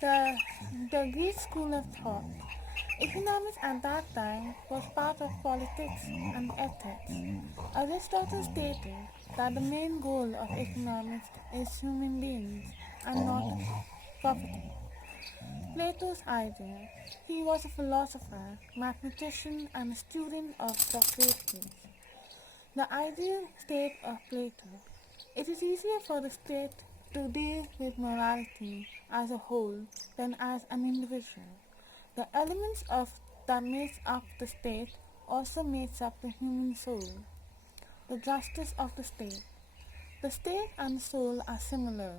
The, the Greek school of thought. Economics at that time was part of politics and ethics. Aristotle stated that the main goal of economics is human beings and not property. Plato's idea. He was a philosopher, mathematician, and a student of Socrates. The ideal state of Plato. It is easier for the state to deal with morality as a whole than as an individual. The elements of that makes up the state also makes up the human soul. The justice of the state. The state and the soul are similar,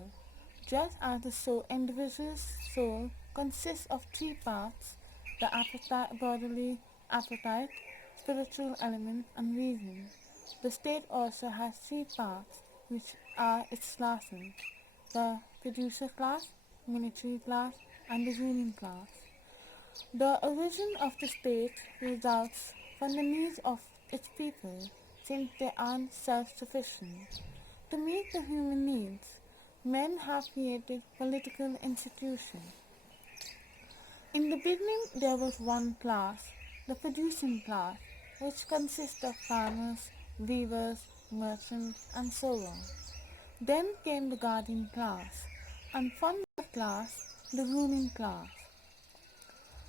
just as the individual's soul consists of three parts: the bodily appetite, spiritual element, and reason. The state also has three parts, which are its classes: the producer class, military class, and the ruling class. The origin of the state results from the needs of its people, since they aren't self-sufficient. To meet the human needs, men have created political institutions. In the beginning there was one class, the producing class, which consists of farmers, weavers, merchants, and so on. Then came the guardian class, and from that class, the ruling class.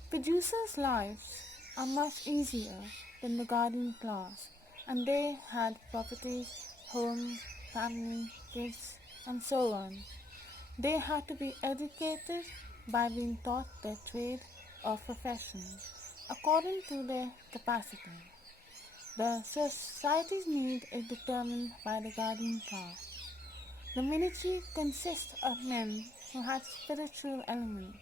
Producers' lives are much easier than the guardian class, and they had properties, homes, family, kids, and so on. They had to be educated by being taught their trade or profession according to their capacity. The society's need is determined by the guardian class. The military consists of men who have spiritual elements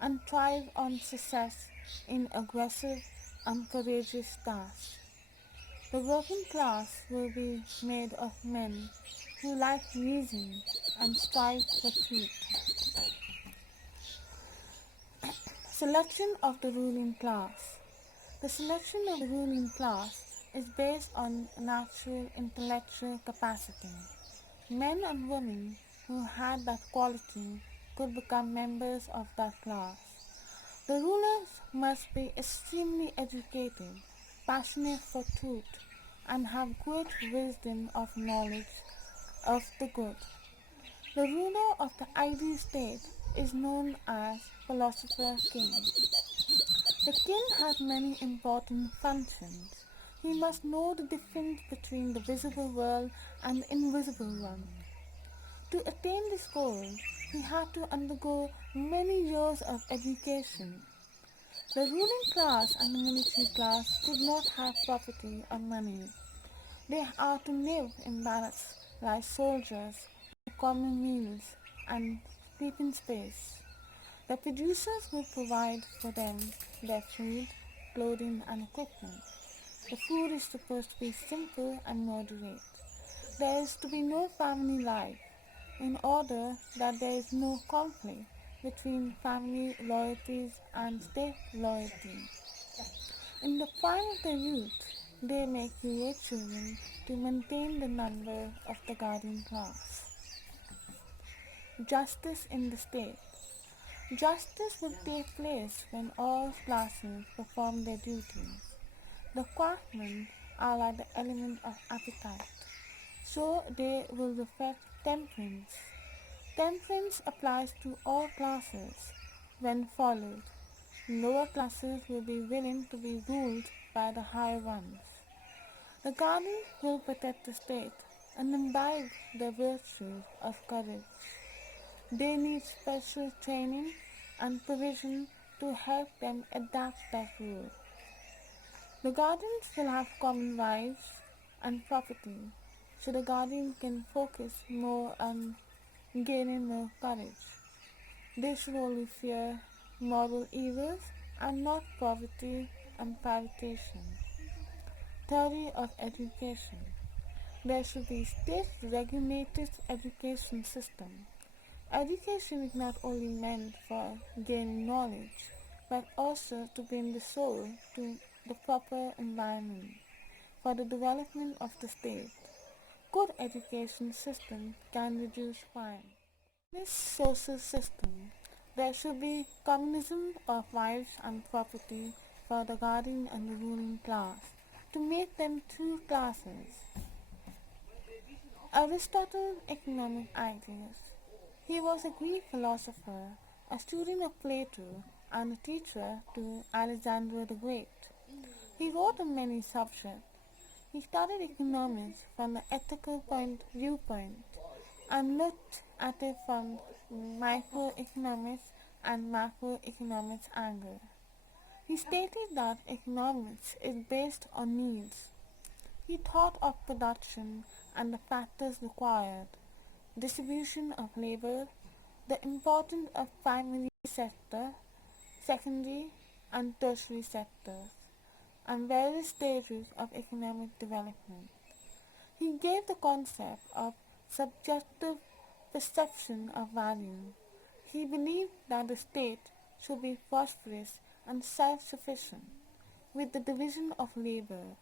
and thrive on success in aggressive and courageous tasks. The working class will be made of men who like reason and strive for truth. Selection of the ruling class. The selection of the ruling class is based on natural intellectual capacity. Men and women who had that quality could become members of that class. The rulers must be extremely educated, passionate for truth, and have great wisdom of knowledge of the good. The ruler of the ideal state is known as philosopher king. The king has many important functions. He must know the difference between the visible world and the invisible one. To attain this goal, he had to undergo many years of education. The ruling class and the military class could not have property or money. They are to live in barracks like soldiers, with common meals and sleeping space. The producers will provide for them their food, clothing, and equipment. The food is supposed to be simple and moderate. There is to be no family life, in order that there is no conflict between family loyalties and state loyalty. In the prime of their youth, they may create children to maintain the number of the guardian class. Justice in the state. Justice will take place when all classes perform their duties. The craftsmen are like the element of appetite, so they will reflect temperance. Temperance applies to all classes. When followed, lower classes will be willing to be ruled by the higher ones. The guardian will protect the state and imbibe the virtues of courage. They need special training and provision to help them adapt that rule. The guardians will have common rights and property, so the guardian can focus more on gaining more courage. They should only fear moral evils and not poverty and privatation. Theory of education. There should be state-regulated education system. Education is not only meant for gaining knowledge, but also to bring the soul to the proper environment for the development of the state. Good education system can reduce crime. This social system. There should be communism of rights and property for the guardian and the ruling class, to make them two classes. Aristotle's economic ideas. He was a Greek philosopher, a student of Plato, and a teacher to Alexander the Great. He wrote on many subjects. He studied economics from the ethical viewpoint and looked at it from microeconomics and macroeconomics angle. He stated that economics is based on needs. He thought of production and the factors required, distribution of labor, the importance of primary sector, secondary and tertiary sectors, and various stages of economic development. He gave the concept of subjective perception of value. He believed that the state should be prosperous and self-sufficient, with the division of labor.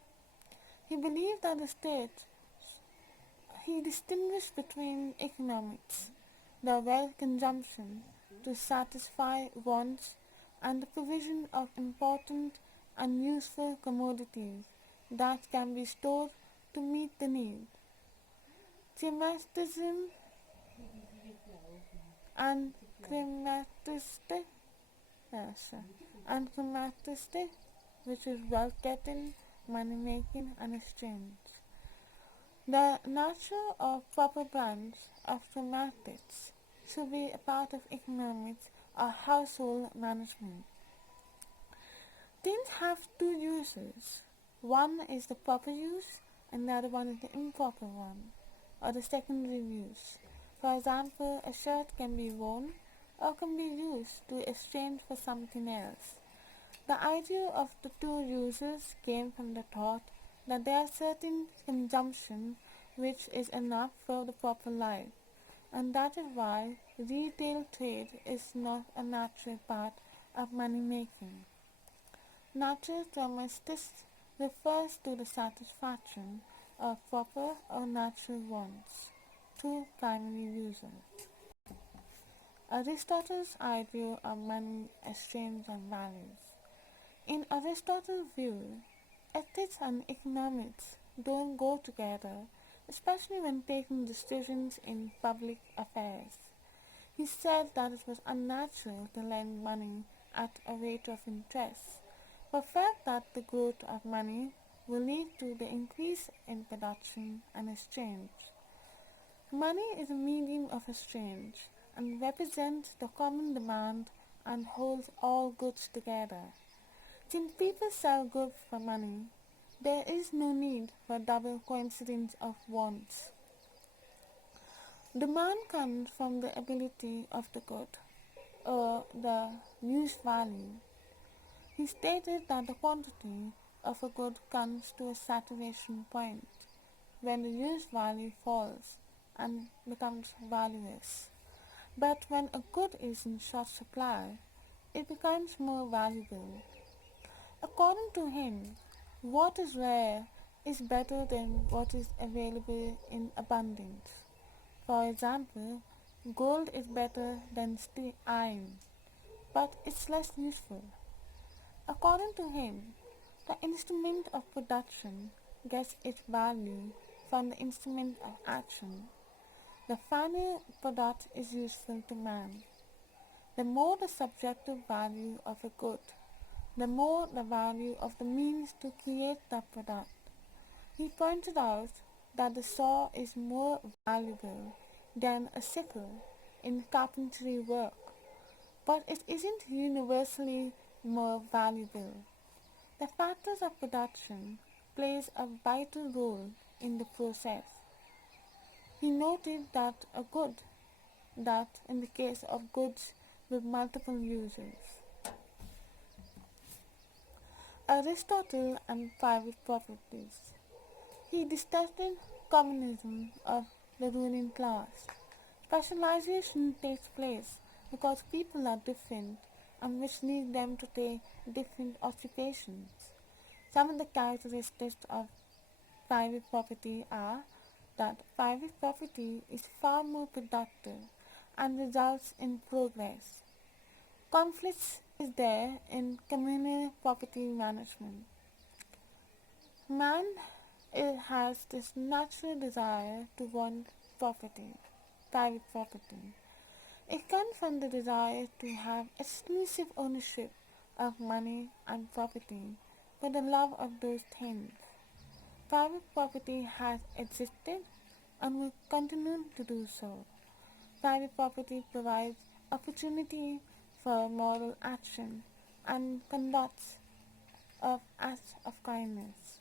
He believed that the state, he distinguished between economics, the wealth consumption to satisfy wants, and the provision of important and useful commodities that can be stored to meet the need. Schematism and chromatistic, yes, and chromatistic, which is wealth getting, money making, and exchange. The nature of proper branch of chromatics should be a part of economics or household management. Things have two uses. One is the proper use and the other one is the improper one, or the secondary use. For example, a shirt can be worn or can be used to exchange for something else. The idea of the two uses came from the thought that there are certain consumption which is enough for the proper life, and that is why retail trade is not a natural part of money making. Natural domesticity refers to the satisfaction of proper or natural wants through primary uses. Aristotle's idea of money, exchange, and values. In Aristotle's view, ethics and economics don't go together, especially when taking decisions in public affairs. He said that it was unnatural to lend money at a rate of interest, but felt that the growth of money will lead to the increase in production and exchange. Money is a medium of exchange and represents the common demand and holds all goods together. Since people sell goods for money, there is no need for double coincidence of wants. Demand comes from the ability of the good, or the use value. He stated that the quantity of a good comes to a saturation point when the use value falls and becomes valueless. But when a good is in short supply, it becomes more valuable. According to him, what is rare is better than what is available in abundance. For example, gold is better than iron, but it's less useful. According to him, the instrument of production gets its value from the instrument of action. The final product is useful to man. The more the subjective value of a good, the more the value of the means to create that product. He pointed out that the saw is more valuable than a sickle in carpentry work, but it isn't universally more valuable. The factors of production plays a vital role in the process. He noted that in the case of goods with multiple uses. Aristotle and private properties. He discussed communism of the ruling class. Specialization takes place because people are different and which lead them to take different occupations. Some of the characteristics of private property are that private property is far more productive and results in progress. Conflicts is there in communal property management. Man has this natural desire to want property, private property. It comes from the desire to have exclusive ownership of money and property for the love of those things. Private property has existed and will continue to do so. Private property provides opportunity for moral action and conducts of acts of kindness.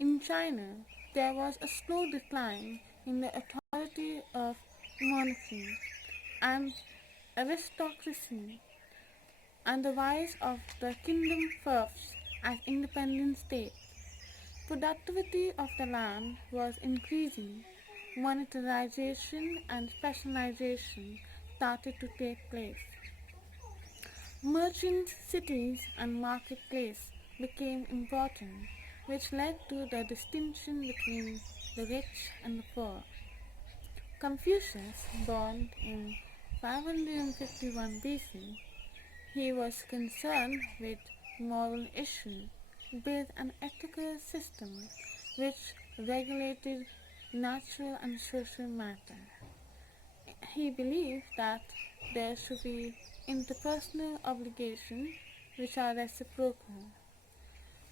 In China, there was a slow decline in the authority of monarchy and aristocracy, and the rise of the kingdom fiefs as independent states. Productivity of the land was increasing, monetization and specialization started to take place. Merchant cities and marketplace became important, which led to the distinction between the rich and the poor. Confucius, born in 551 BC, he was concerned with moral issues, built an ethical system which regulated natural and social matter. He believed that there should be interpersonal obligations which are reciprocal.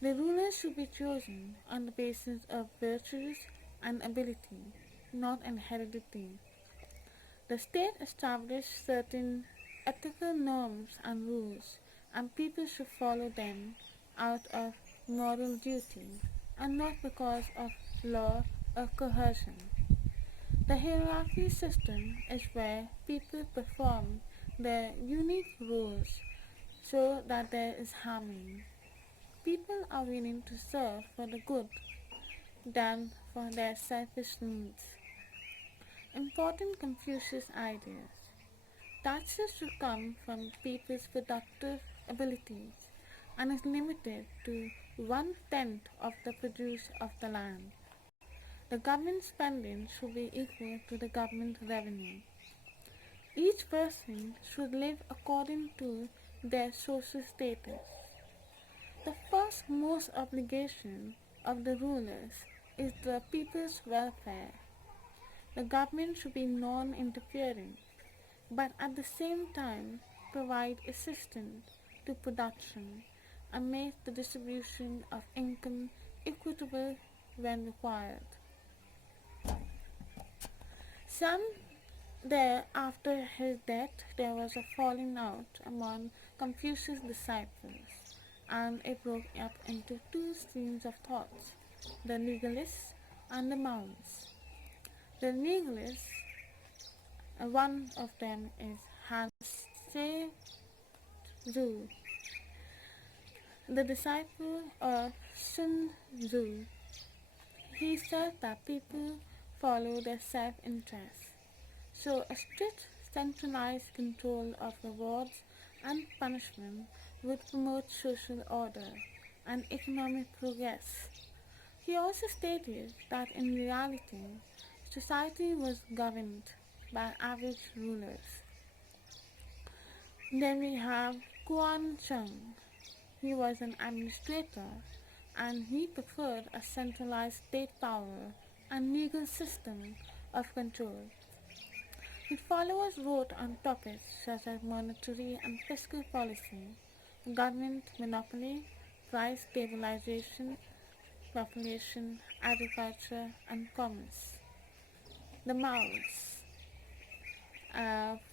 The rulers should be chosen on the basis of virtues and ability, not on heredity. The state established certain ethical norms and rules, and people should follow them out of moral duty and not because of law or coercion. The hierarchy system is where people perform their unique roles so that there is harmony. People are willing to serve for the good than for their selfish needs. Important Confucius ideas. Taxes should come from people's productive abilities and is limited to 1/10 of the produce of the land. The government spending should be equal to the government revenue. Each person should live according to their social status. The first most obligation of the rulers is the people's welfare. The government should be non-interfering, but at the same time provide assistance to production and make the distribution of income equitable when required. Some there after his death there was a falling out among Confucius' disciples, and it broke up into two streams of thoughts, the legalists and the Maoists. The legalists, one of them is Han Tzu, the disciple of Sun Tzu. He said that people follow their self-interest, so a strict centralized control of rewards and punishment would promote social order and economic progress. He also stated that in reality, society was governed by average rulers. Then we have Guan Zheng. He was an administrator and he preferred a centralized state power and legal system of control. His followers wrote on topics such as monetary and fiscal policy, government monopoly, price stabilization, population, agriculture, and commerce. The Maoists,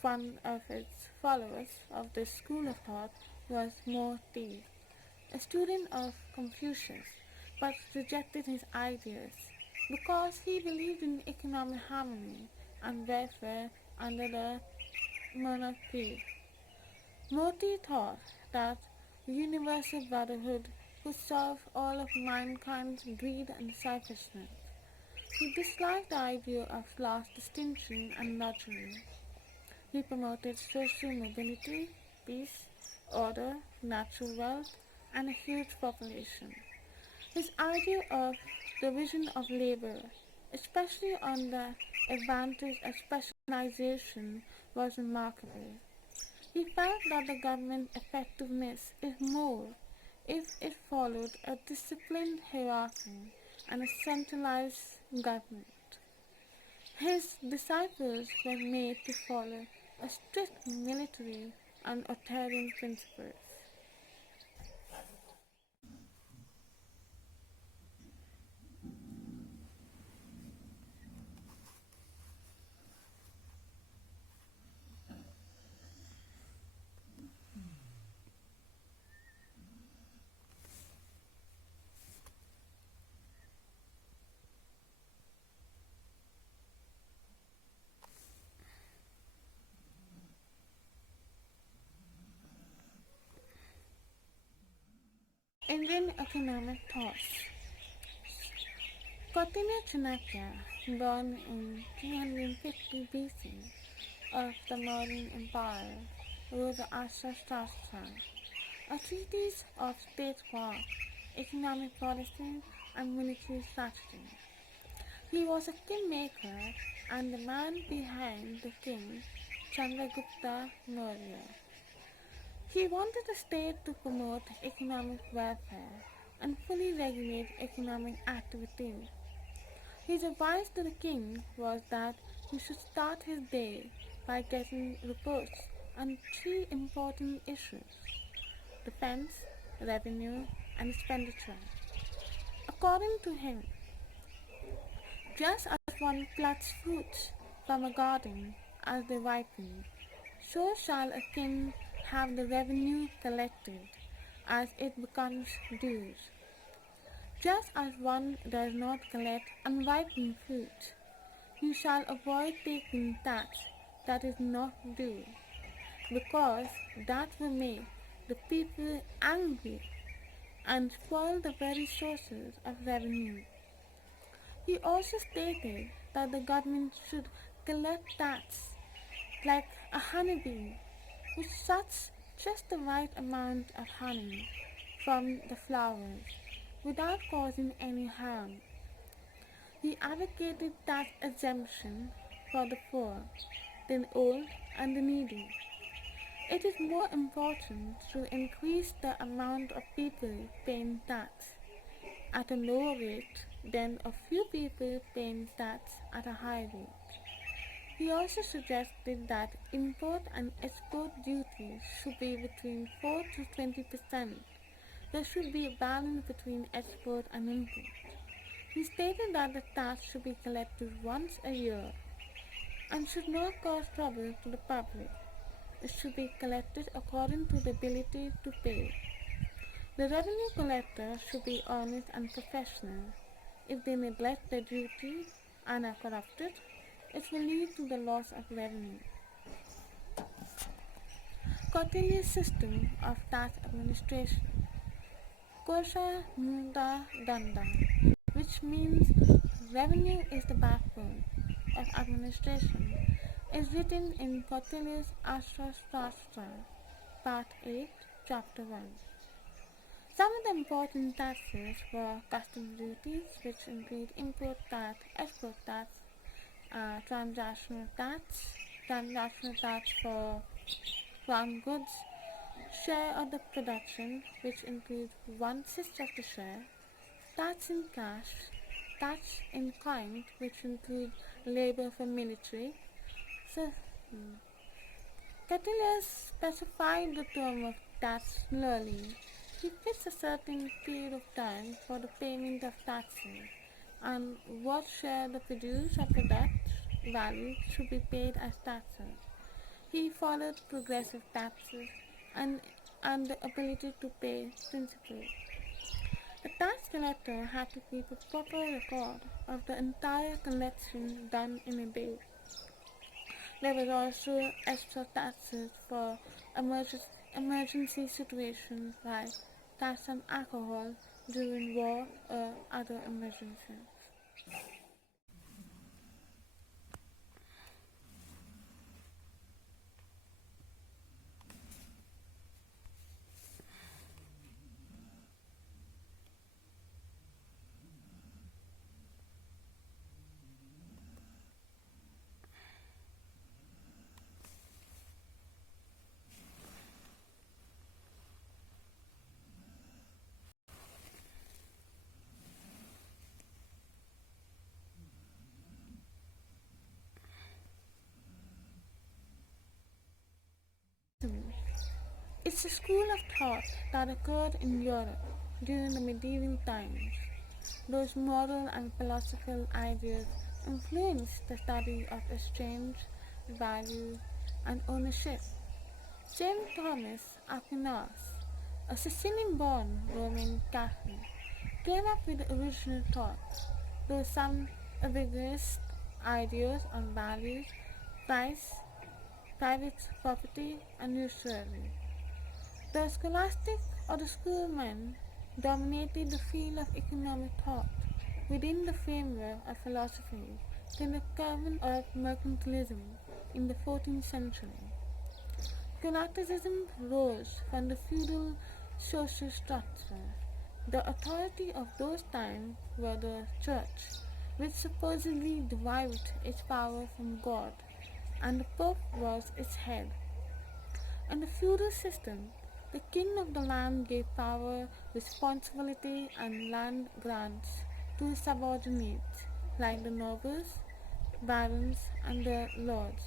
one of its followers of this school of thought was Mo Ti, a student of Confucius, but rejected his ideas because he believed in economic harmony and welfare under the monarchy. Moti thought that universal brotherhood could solve all of mankind's greed and selfishness. He disliked the idea of class distinction and luxury. He promoted social mobility, peace, order, natural wealth, and a huge population. His idea of division of labor, especially on the advantage of specialization, was remarkable. He felt that the government effectiveness is more if it followed a disciplined hierarchy and a centralized government. His disciples were made to follow a strict military and authoritarian principles. Indian economic thoughts. Kautilya Chanakya, born in 350 BC of the Mauryan Empire, wrote the Arthashastra, a treatise of statecraft, economic policy, and military strategy. He was a kingmaker and the man behind the king Chandragupta Maurya. He wanted the state to promote economic welfare and fully regulate economic activity. His advice to the king was that he should start his day by getting reports on three important issues: defense, revenue, and expenditure. According to him, just as one plucks fruits from a garden as they ripen, so shall a king have the revenue collected as it becomes dues. Just as one does not collect unripened fruit, you shall avoid taking tax that is not due, because that will make the people angry and spoil the very sources of revenue. He also stated that the government should collect tax like a honeybee, which sucks just the right amount of honey from the flowers without causing any harm. He advocated tax exemption for the poor, the old, and the needy. It is more important to increase the amount of people paying tax at a lower rate than a few people paying tax at a high rate. He also suggested that import and export duties should be between 4 to 20%. There should be a balance between export and import. He stated that the tax should be collected once a year and should not cause trouble to the public. It should be collected according to the ability to pay. The revenue collector should be honest and professional. If they neglect their duty and are corrupted, it will lead to the loss of revenue. Kautilya's system of tax administration. Kosha Munda Danda, which means revenue is the backbone of administration, is written in Kautilya's Arthashastra, Part 8, Chapter 1. Some of the important taxes were customs duties, which include import tax, export tax, transactional tax for farm goods, share of the production, which includes 1/6 of the share, tax in cash, tax in kind, which include labor for military. So, Kautilya specified the term of tax clearly. He fixed a certain period of time for the payment of taxes, and what share the produce or product value should be paid as taxes. He followed progressive taxes and the ability to pay principal. The tax collector had to keep a proper record of the entire collection done in a day. There were also extra taxes for emergency situations like tax on alcohol during war or other emergencies. It's a school of thought that occurred in Europe during the medieval times. Those moral and philosophical ideas influenced the study of exchange, value, and ownership. Saint Thomas Aquinas, a Sicilian-born Roman Catholic, came up with the original thoughts, though some vigorous ideas on values, price, private property, and usury. The scholastic or the schoolmen dominated the field of economic thought within the framework of philosophy till the coming of mercantilism in the 14th century. Scholasticism rose from the feudal social structure. The authority of those times were the Church, which supposedly derived its power from God, and the Pope was its head. In the feudal system, the king of the land gave power, responsibility, and land grants to his subordinates, like the nobles, barons, and the lords.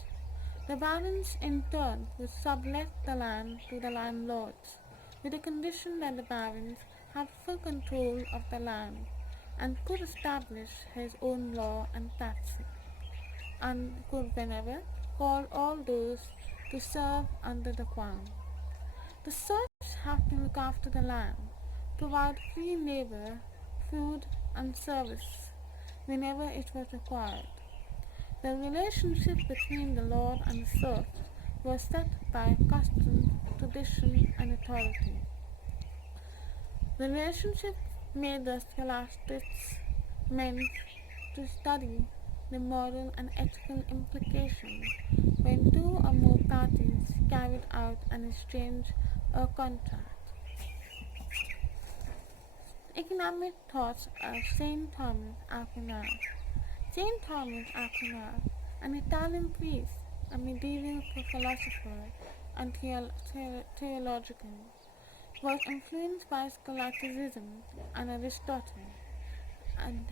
The barons, in turn, would sublet the land to the landlords, with the condition that the barons had full control of the land and could establish his own law and taxes, and could whenever call all those to serve under the crown. The serfs have to look after the land, provide free labor, food, and service whenever it was required. The relationship between the lord and the serf was set by custom, tradition, and authority. The relationship made the scholastics meant to study the moral and ethical implications when two or more parties carried out an exchange or contract. Economic thoughts of Saint Thomas Aquinas. Saint Thomas Aquinas, an Italian priest, a medieval philosopher and theologian, was influenced by scholasticism and Aristotle, and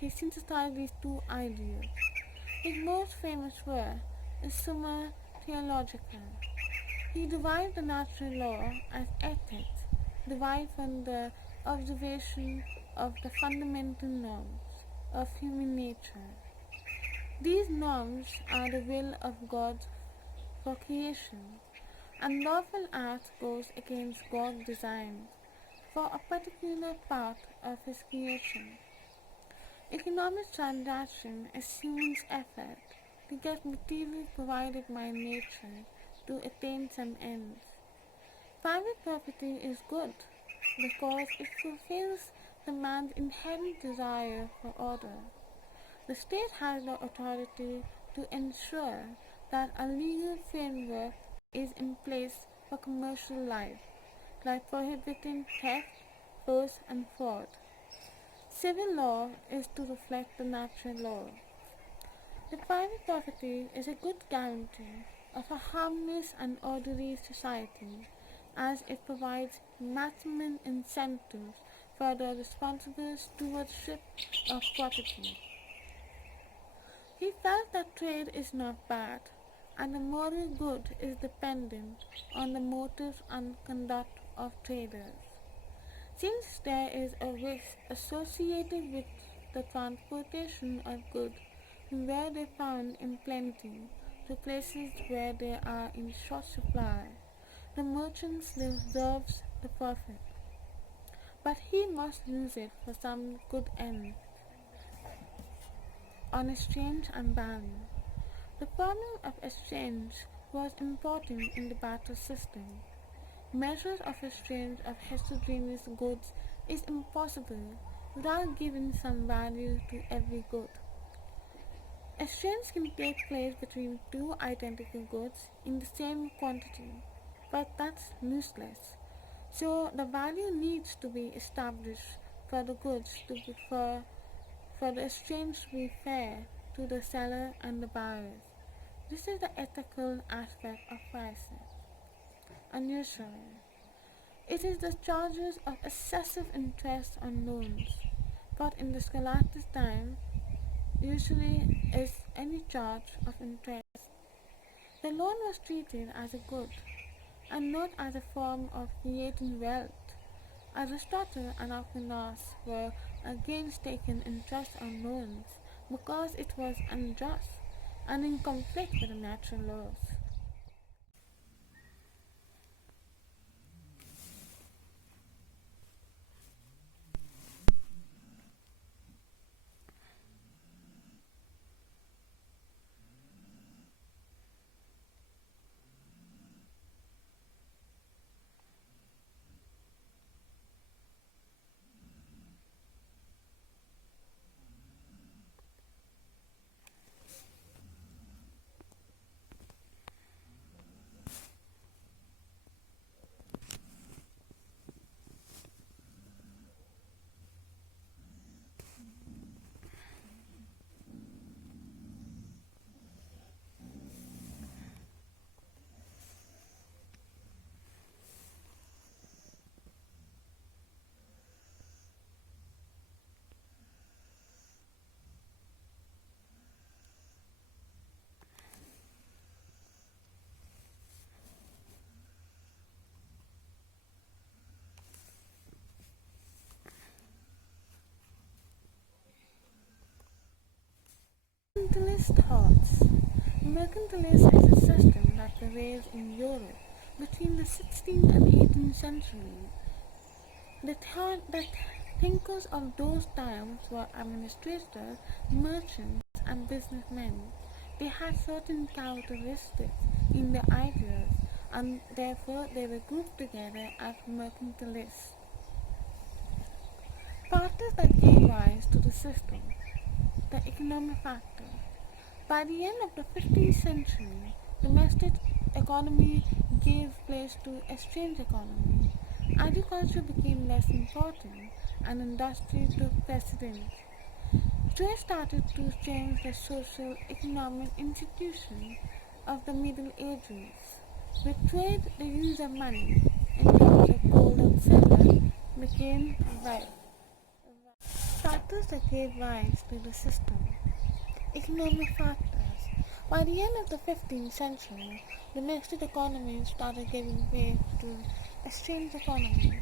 he synthesized these two ideas. His most famous work is Summa Theologica. He derived the natural law as ethics, derived from the observation of the fundamental norms of human nature. These norms are the will of God for creation, and lawful act goes against God's design. for a particular part of his creation. Economic transaction is human effort to get material provided by nature to attain some ends. Private property is good because it fulfills the man's inherent desire for order. The state has the authority to ensure that a legal framework is in place for commercial life, like prohibiting theft, force, and fraud. Civil law is to reflect the natural law. The private property is a good guarantee of a harmless and orderly society as it provides maximum incentives for the responsible stewardship of property. He felt that trade is not bad, and the moral good is dependent on the motives and conduct of traders. Since there is a risk associated with the transportation of goods from where they are found in plenty to places where they are in short supply, the merchant deserves the profit, but he must use it for some good end on exchange and balance. The problem of exchange was important in the barter system. Measures of exchange of heterogeneous goods is impossible without giving some value to every good. Exchange can take place between two identical goods in the same quantity, but that's useless. So the value needs to be established for the goods to be for the exchange to be fair to the seller and the buyers. This is the ethical aspect of pricing. Unusually, it is the charges of excessive interest on loans, but in the scholastic time, usually is any charge of interest. The loan was treated as a good, and not as a form of creating wealth. Aristotle and Aquinas were against taking interest on loans because it was unjust and in conflict with the natural laws. Mercantilist thoughts. Mercantilism is a system that prevailed in Europe between the 16th and 18th century. The thought that thinkers of those times were administrators, merchants, and businessmen. They had certain characteristics in their ideas, and therefore they were grouped together as mercantilists. Factors that gave rise to the system. The economic factor. By the end of the 15th century, domestic economy gave place to exchange economy. Agriculture became less important and industry took precedence. Trade started to change the social economic institution of the Middle Ages. With trade, the use of money in terms of gold and silver became rife. Factors that gave rise to the system. Economic factors. By the end of the 15th century, domestic economy started giving way to exchange economy.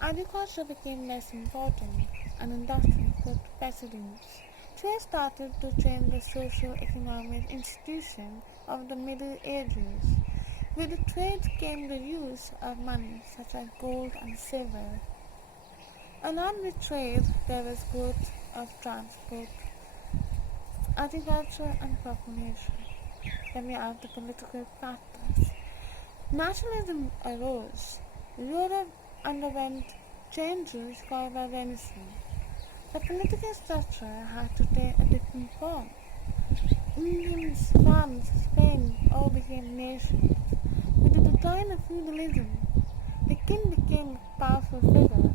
Agriculture became less important and industry took precedence. Trade started to change the social economic institution of the Middle Ages. With the trade came the use of money such as gold and silver. Along with trade, there was growth of transport, agriculture, and population. Then we have the political factors. Nationalism arose. Europe underwent changes called by Renaissance. The political structure had to take a different form. England, France, Spain all became nations. With the decline of feudalism, the king became a powerful figure.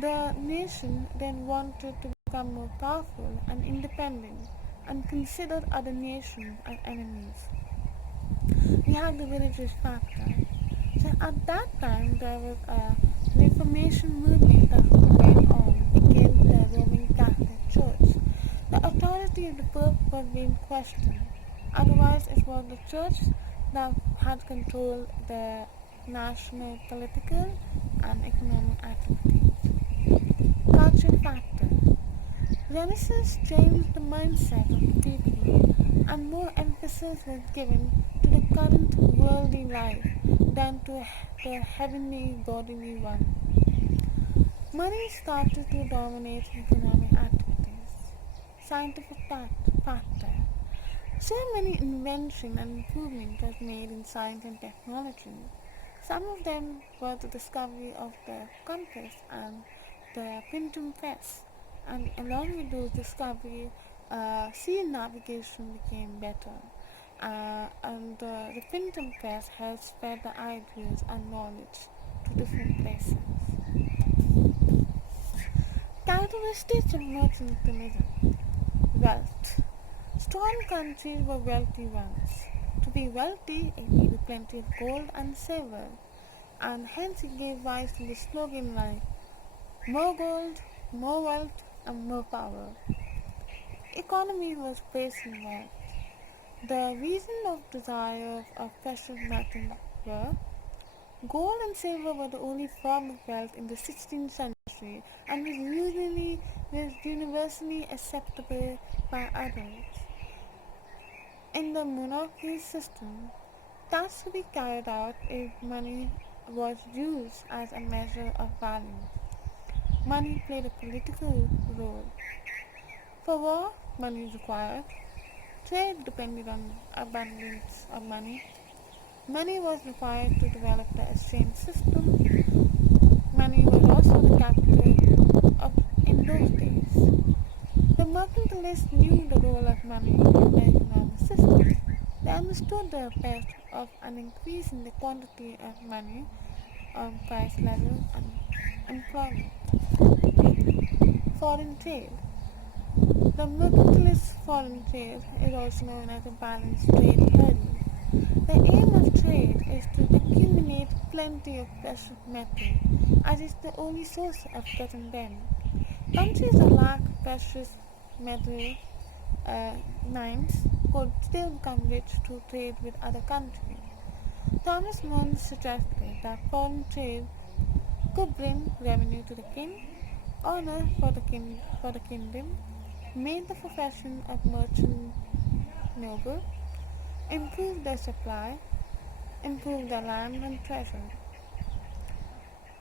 The nation then wanted to become more powerful and independent and considered other nations as enemies. We have the religious factor. So at that time there was a Reformation movement that was going on against the Roman Catholic Church. The authority of the Pope was being questioned. Otherwise it was the church that had controlled the national political and economic activities. Cultural factor. Renaissance changed the mindset of the people and more emphasis was given to the current worldly life than to the heavenly godly one. Money started to dominate economic activities. Scientific factor. So many inventions and improvements were made in science and technology. Some of them were the discovery of the compass and the printing press, and along with those discoveries, sea navigation became better, and the printing press has spread the ideas and knowledge to different places. Characteristics of mercantilism. Wealth. Strong countries were wealthy ones. To be wealthy, it needed plenty of gold and silver, and hence it gave rise to the slogan like more gold, more wealth, and more power. Economy was based on wealth. The reason of desire of precious metals were gold and silver were the only form of wealth in the 16th century and was universally acceptable by others. In the monarchy system, tax could be carried out if money was used as a measure of value. Money played a political role. For war, money is required. Trade depended on abundance of money. Money was required to develop the exchange system. Money was also the capital of in those days. The mercantilists knew the role of money in the economic system. They understood the effect of an increase in the quantity of money on price level and employment. Foreign trade. The mercantilist foreign trade is also known as a balanced trade area. The aim of trade is to accumulate plenty of precious metal, as is the only source of getting them. Countries that lack precious metal mines could still become rich through trade with other countries. Thomas More suggested that foreign trade could bring revenue to the king, honor for the kingdom, made the profession of merchant noble, improve their supply, improve their land and treasure.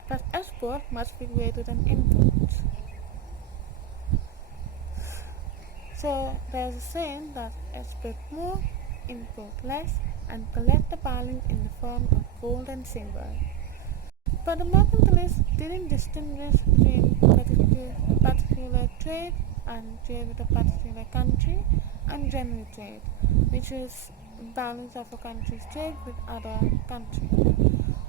But export must be greater than import. So there is a saying that export more, import less, and collect the balance in the form of gold and silver. But the mercantilists didn't distinguish between particular trade and trade with a particular country and general trade, which is balance of a country's trade with other countries.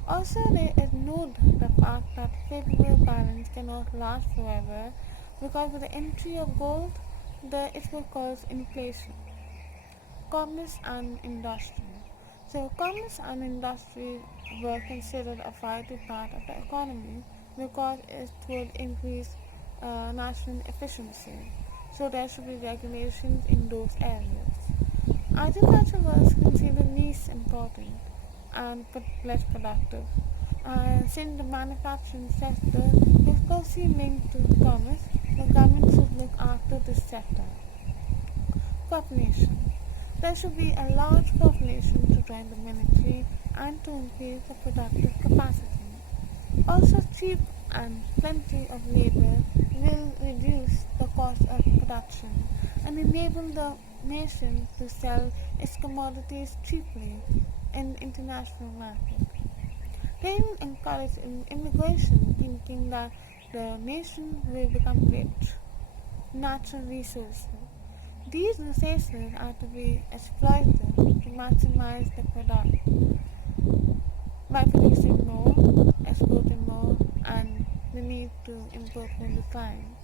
Also, they ignored the fact that favorable balance cannot last forever because with the entry of gold, it will cause inflation. Commerce and industry. So commerce and industry were considered a vital part of the economy because it would increase national efficiency. So there should be regulations in those areas. Agriculture was considered least important and less productive. Since the manufacturing sector is closely linked to commerce, the government should look after this sector. Population. There should be a large population to join the military and to increase the productive capacity. Also, cheap and plenty of labor will reduce the cost of production and enable the nation to sell its commodities cheaply in the international market. They even encourage immigration, thinking that the nation will become rich. Natural resources. These resources are to be exploited to maximize the product by producing more, exporting more, and the need to import will decline.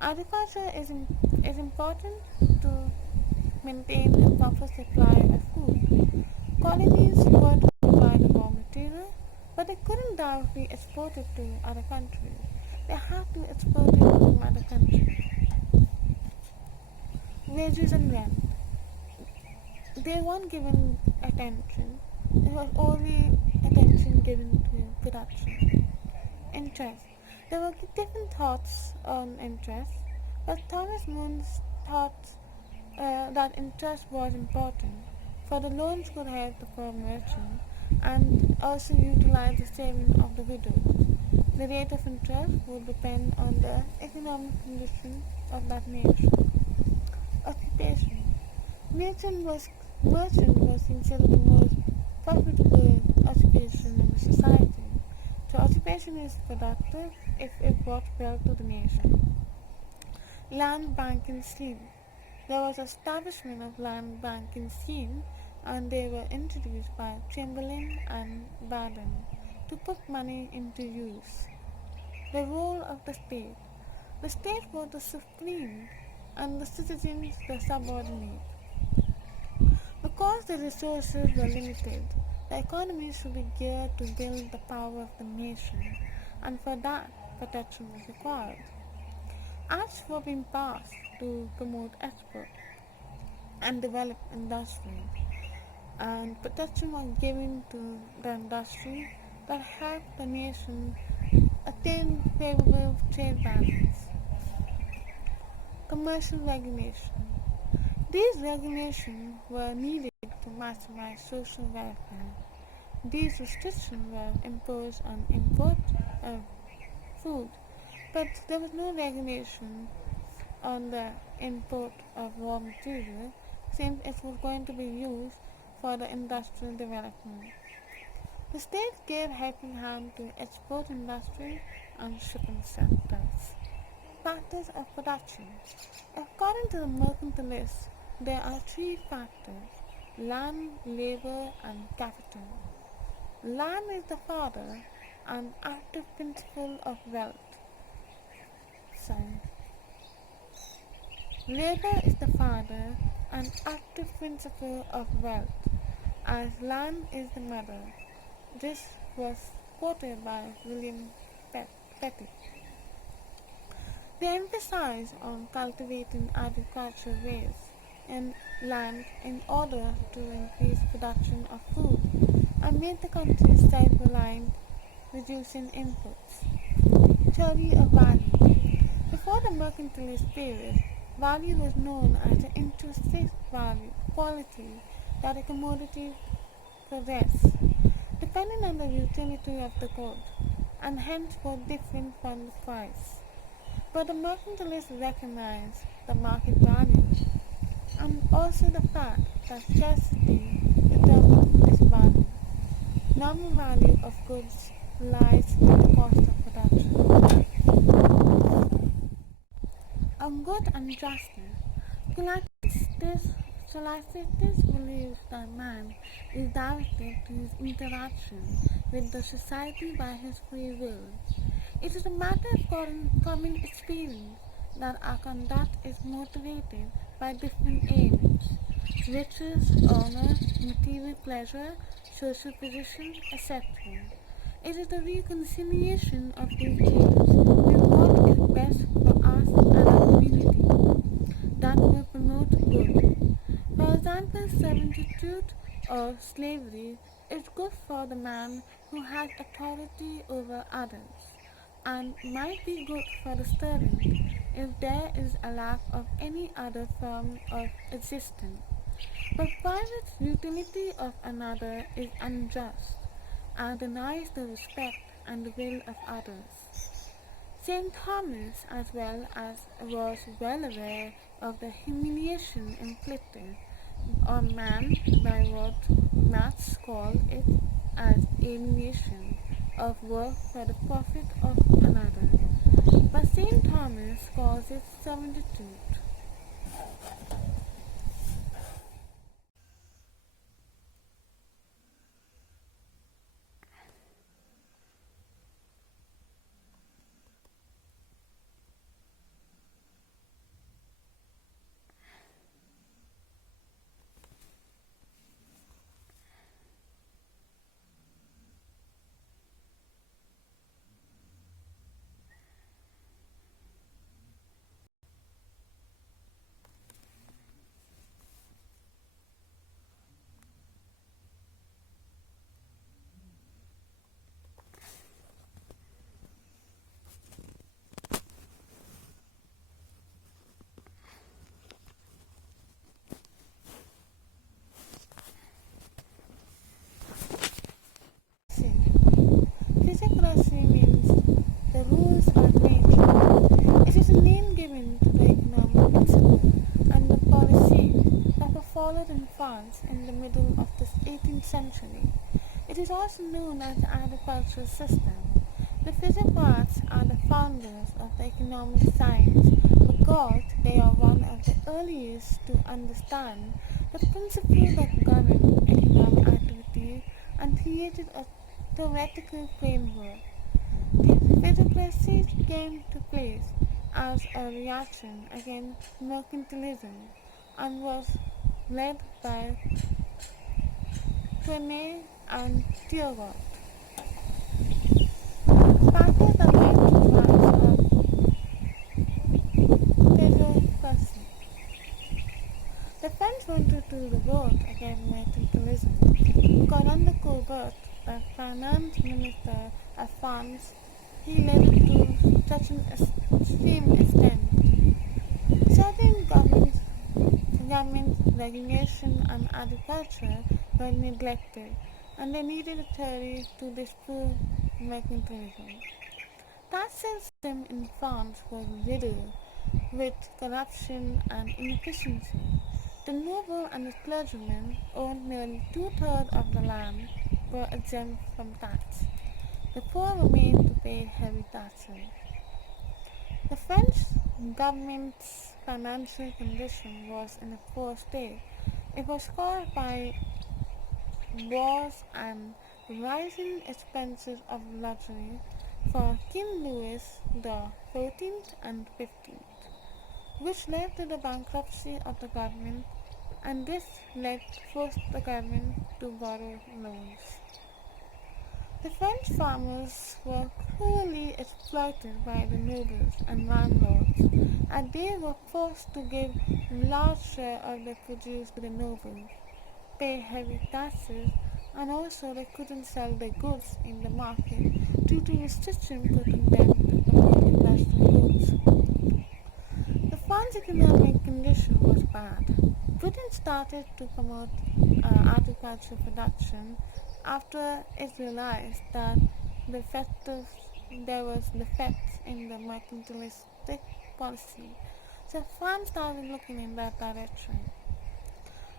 Agriculture is important to maintain a proper supply of food. Colonies were to supply the raw material, but they couldn't directly export it to other countries. They had to export it from other countries. Wages and rent. They weren't given attention. It was only attention given to production. Interest. There were different thoughts on interest, but Thomas Moon thought that interest was important, for the loans could help the poor merchant and also utilize the savings of the widow. The rate of interest would depend on the economic condition of that nation. Occupation. Merchant was considered the most profitable occupation in the society. So occupation is productive if it brought wealth to the nation. Land banking scheme. There was establishment of land banking scheme and they were introduced by Chamberlain and Baden to put money into use. The role of the state. The state was the supreme and the citizens the subordinate. Because the resources were limited, the economy should be geared to build the power of the nation, and for that, protection was required. Acts were being passed to promote export and develop industry, and protection was given to the industry that helped the nation attain favorable trade balance. Commercial regulation. These regulations were needed to maximize social welfare. These restrictions were imposed on import of food, but there was no regulation on the import of raw material since it was going to be used for the industrial development. The state gave helping hand to export industry and shipping sectors. Factors of production. According to the mercantilists, there are three factors: land, labor, and capital. Land is the father and active principle of wealth. Sorry. Labor is the father and active principle of wealth, as land is the mother. This was quoted by William Petty. They emphasize on cultivating agricultural waste and land in order to increase production of food and make the country self-reliant, reducing imports. Theory of value. Before the mercantilist period, value was known as the intrinsic value, quality that a commodity possessed, depending on the utility of the good, and hence was different from the price. But the mercantilists recognized the market value and also the fact that scarcity determines its value. Nominal value of goods lies in the cost of production. On good and justice, Scholastics believes that man is directed to his interaction with the society by his free will. It is a matter of common experience that our conduct is motivated by different aims: riches, honor, material pleasure, social position, etc. It is the reconciliation of these aims with what is best for us and our community that will promote good. For example, servitude or slavery is good for the man who has authority over others, and might be good for the servant if there is a lack of any other form of existence. But private utility of another is unjust and denies the respect and the will of others. St. Thomas, as well as was well aware of the humiliation inflicted on man by what Maths called it as alienation of work for the profit of another. But St. Thomas calls it servitude. Physiocracy means the rules of nature. It is a name given to the economic principle and the policy that were followed in France in the middle of the 18th century. It is also known as the agricultural system. The physiocrats are the founders of the economic science because they are one of the earliest to understand the principles that govern economic activity and created a theoretical framework. The physiocracy came to place as a reaction against mercantilism and was led by Quenet and Turgot. Factors that led to the rise of physiocracy. The French wanted to revolt against mercantilism because under Colbert, the finance minister of France, he led it to such an extreme extent. Certain government regulation and agriculture were neglected, and they needed a theory to disprove mercantilism. That system in France was riddled with corruption and inefficiency. The noble and the clergyman owned nearly two-thirds of the land were exempt from tax. The poor remained to pay heavy taxes. The French government's financial condition was in a poor state. It was caused by wars and rising expenses of luxury for King Louis the XIV and XV, which led to the bankruptcy of the government, and this forced the government to borrow loans. The French farmers were cruelly exploited by the nobles and landlords, and they were forced to give a large share of their produce to the nobles, pay heavy taxes, and also they couldn't sell their goods in the market due to restrictions putting them to promote industrial goods. The France's economic condition was bad. Britain started to promote agricultural production after it realized that there was defects in the mercantilistic policy. So France started looking in that direction.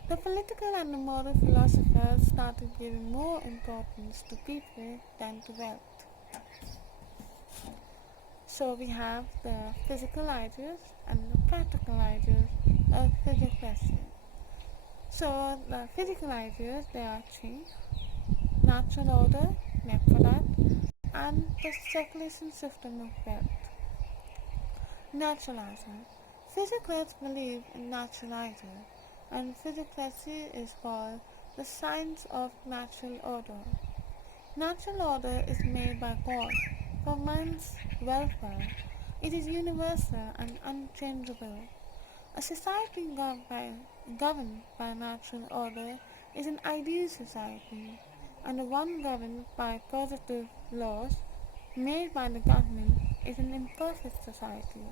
The political and the moral philosophers started giving more importance to people than to wealth. So we have the physical ideas and the practical ideas of physiocracy. So the physical ideas, there are three: natural order, product, and the circulation system of wealth. Natural order. Physiocrats believe in natural order, and physiocracy is called the science of natural order. Natural order is made by God for man's welfare. It is universal and unchangeable. A society governed by natural order is an ideal society, and the one governed by positive laws made by the government is an imperfect society.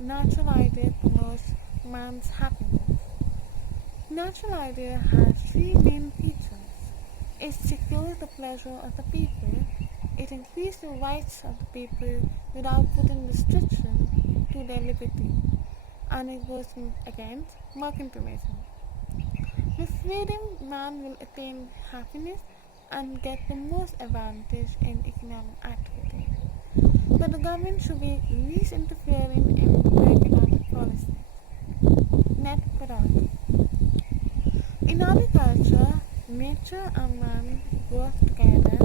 Natural idea promotes man's happiness. Natural idea has three main features. It secures the pleasure of the people, It increased the rights of the people without putting restriction to their liberty, and it was against mercantilism. With freedom, man will attain happiness and get the most advantage in economic activity. But the government should be least interfering in the economic policy. Net product. In agriculture, nature and man work together,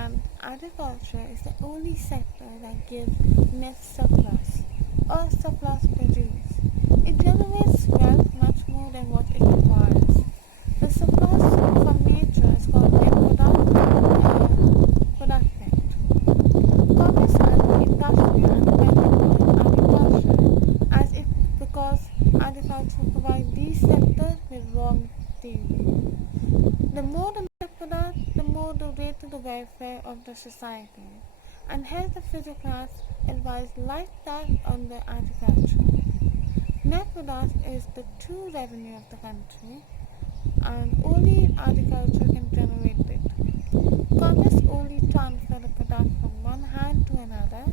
and agriculture is the only sector that gives net surplus or surplus produce. It generates wealth much more than what it requires. The surplus from nature is called net product or product net. Commerce and industry are dependent on agriculture as if because agriculture provides these sectors with raw material. The more the net product, the more the rate to the welfare of the society, and hence the physical class advise like that on the agriculture. Net product is the true revenue of the country, and only agriculture can generate it. Commerce only transfers the product from one hand to another,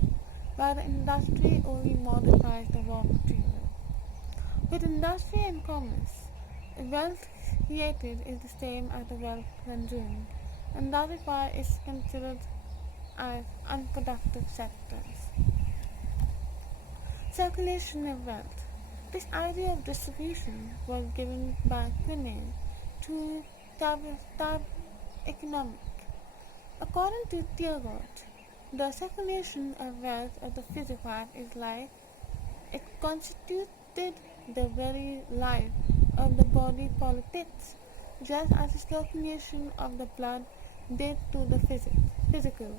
while the industry only modifies the raw material. With industry and commerce, the wealth created is the same as the wealth consumed, and that is why it is considered as unproductive sectors. Circulation of wealth. This idea of distribution was given by Quinney to Tab economic. According to Thiebaud, the circulation of wealth of the physical life is like it constituted the very life of the body politic, just as the circulation of the blood did to the physical.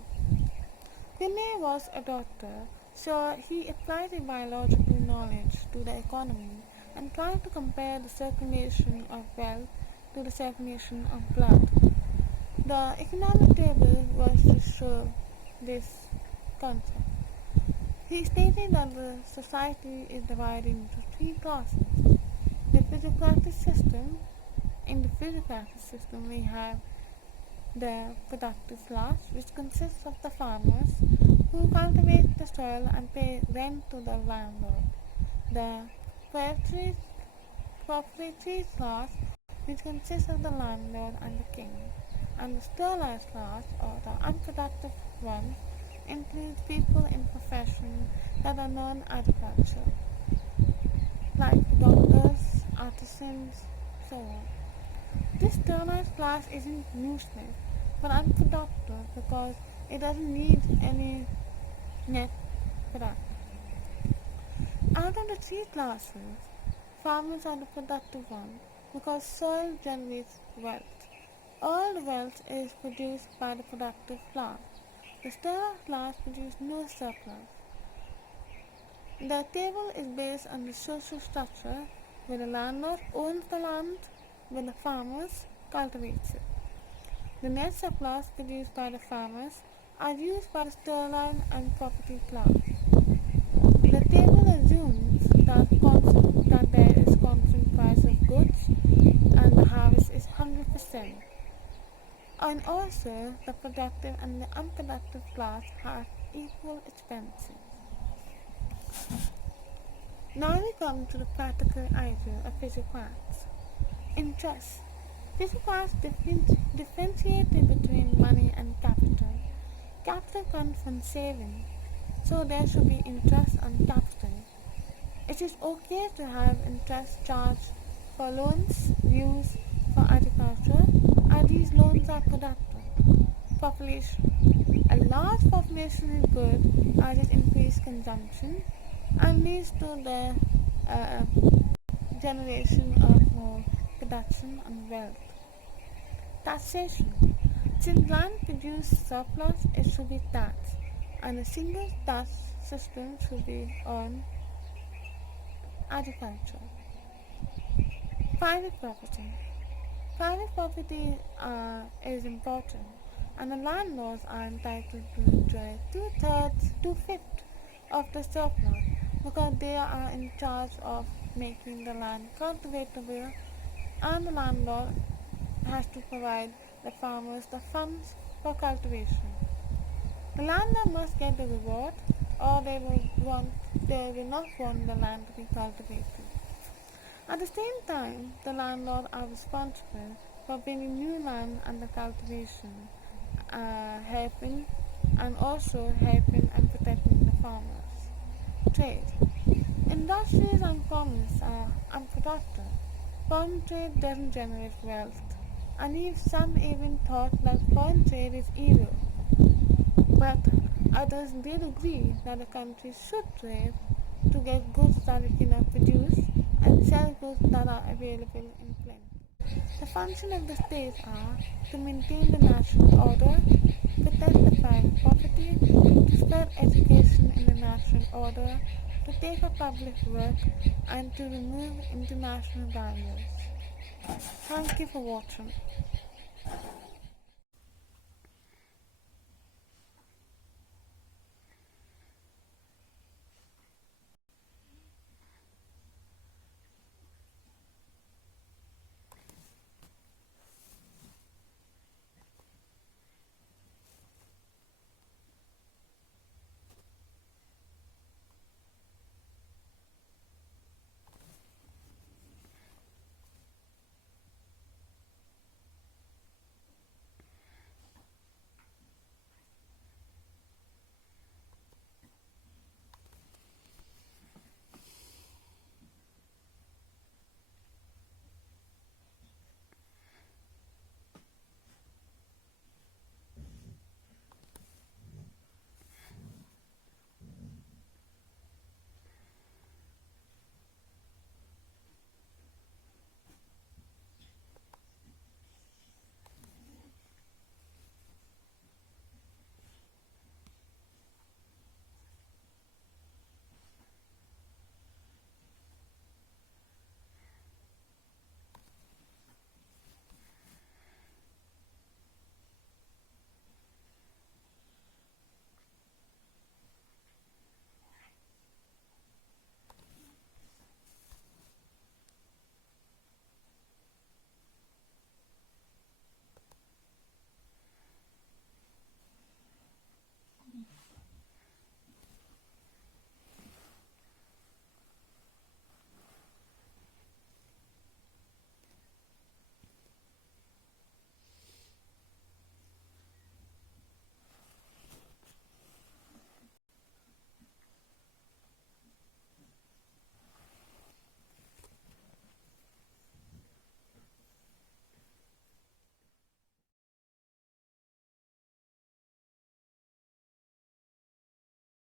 Quinney was a doctor, so he applied his biological knowledge to the economy and tried to compare the circulation of wealth to the circulation of blood. The economic table was to show this concept. He stated that the society is divided into three classes. The physiocratic system. In the physiocratic system, we have the productive class, which consists of the farmers who cultivate the soil and pay rent to the landlord. The proprietary class, which consists of the landlord and the king. And the sterilized class, or the unproductive one, includes people in professions that are non-agricultural, like doctors, artisans, so on. This sterilized class isn't useless, but unproductive because it doesn't need any net product. Out of the three classes, farmers are the productive one because soil generates wealth. All the wealth is produced by the productive class. The sterile class produces no surplus. The table is based on the social structure where the landlord owns the land, where the farmers cultivate it. The net surplus produced by the farmers are used by the sterile and property class. The table assumes that there is constant price of goods and the harvest is 100%. And also, the productive and the unproductive class have equal expenses. Now we come to the practical idea of physiocrats. Interest. Physiocrats differentiated between money and capital. Capital comes from saving, so there should be interest on capital. It is okay to have interest charged for loans used for agriculture, and these loans are productive. Population. A large population is good as it increases consumption and leads to the generation of more production and wealth. Taxation. Since land produces surplus, it should be taxed, and a single tax system should be on agriculture. Private property. Private property is important, and the landlords are entitled to enjoy two-fifths of the surplus because they are in charge of making the land cultivable, and the landlord has to provide the farmers the funds for cultivation. The landlord must get the reward, or they will not want the land to be cultivated. At the same time, the landlord are responsible for bringing new land under cultivation, helping and protecting the farmers. Trade. Industries and commerce are unproductive. Foreign trade doesn't generate wealth, and if some even thought that foreign trade is evil, but others did agree that the country should trade to get goods that it cannot produce and sell goods that are available in plenty. The functions of the state are to maintain the national order, protect the private property, to spread education in the national order, to take up public work, and to remove international barriers. Thank you for watching.